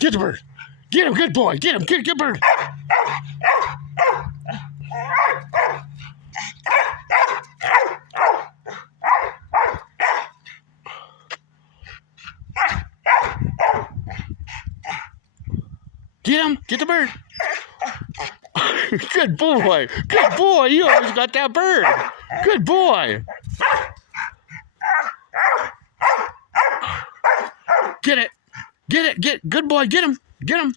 Get the bird. Get him, good boy. Get him, good bird. Get him, get the bird. Good boy. Good boy. You always got that bird. Good boy. Get it. Get it. Good boy. Get him. Get him.